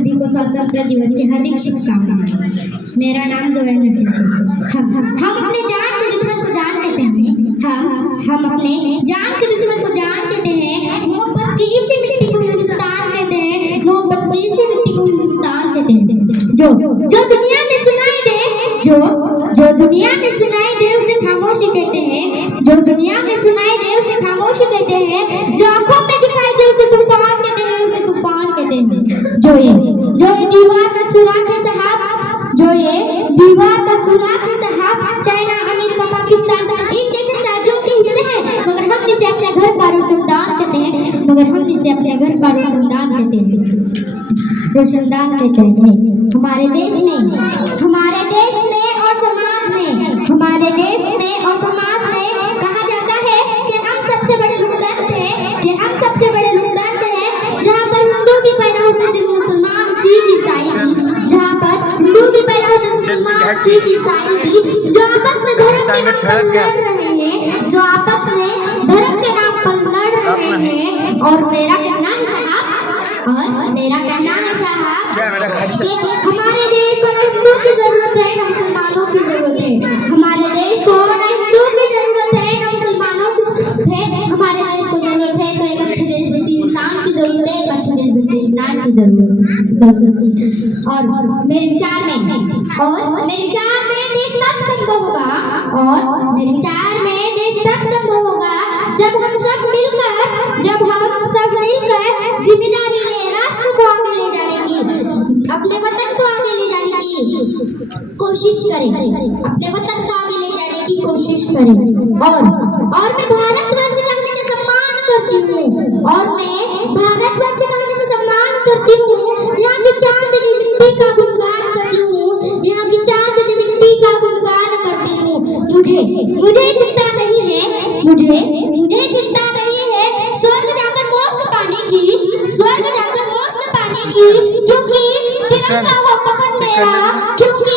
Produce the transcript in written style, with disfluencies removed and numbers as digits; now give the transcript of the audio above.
सभी को स्वतंत्रता दिवस की हार्दिक शुभकामनाएं। मेरा नाम जोया नसीम है। हम अपने जान के दुश्मन को जान देते हैं। हम अपने जान के दुश्मन को जान देते हैं। मोहब्बत की इसी मिट्टी को हिंदुस्तान कहते हैं। मोहब्बत की इसी मिट्टी को हिंदुस्तान कहते हैं। जो दुनिया में सुनाई दे, जो दुनिया में सुनाई दे उसे खामोशी कहते हैं। जो दुनिया में सुनाई दे उसे खामोशी कहते हैं। जो आंखों में दिखाई दे उसे तूफान कहते हैं। उसे तूफान कहते हैं। जो ये दीवार का सुराख है साहब, जो ये दीवार का सुराख है साहब, चाइना अमेरिका पाकिस्तान इन जैसे साजियों के हिस्से हैं, मगर हम इसे अपने घर का रोशनदान कहते हैं। मगर हम इसे अपने घर का रोशनदान कहते हैं। रोशनदान कहते हैं। हमारे देश में और समाज में, हमारे देश में और समाज में कहा जाता है कि हम सबसे बड़े लोकतंत्र हैं, कि हम सबसे बड़े लोकतंत्र हैं, जहाँ पर हिंदू भी पैदा होते हैं, मुसलमान, सिख, ईसाई भी, जहाँ पर हिंदू भी पैदा होते हैं, मुसलमान, सिख, ईसाई भी, जो आपस में धर्म के नाम पर लड़ रहे हैं, जो आपस में धर्म के नाम पर लड़ रहे हैं। और मेरा कहना है साहब, कि हमारे देश को न हिंदू की जरूरत है न मुसलमानों की जरूरत है। हमारे देश को न हिंदू की जरूरत है न मुसलमानों की जरूरत है। हमारे देश को जरूरत है तो एक अच्छे देशभक्ति इंसान की जरूरत है, एक अच्छे देशभक्ति इंसान की जरूरत है। और मेरे विचार में देश तब संभव होगा, और मेरे विचार में देश तब संभव होगा जब हम सब मिलकर जिम्मेदारी ले राष्ट्र को आगे ले जाने की, अपने वतन को आगे ले जाने की कोशिश करें, अपने वतन को आगे ले जाने की कोशिश करें। और मैं भारतवर्ष का हमेशा सम्मान करती हूँ, और मैं भारतवर्ष का हमेशा सम्मान करती हूँ। यहाँ की चांदनी मिट्टी का गुणगान करती हूँ, यहाँ की चांदनी मिट्टी का गुणगान करती हूँ। मुझे चिंता नहीं है, मुझे चिंता नहीं है स्वर्ग जाकर मोक्ष पाने की, क्योंकि तिरंगा हो कफन मेरा, क्योंकि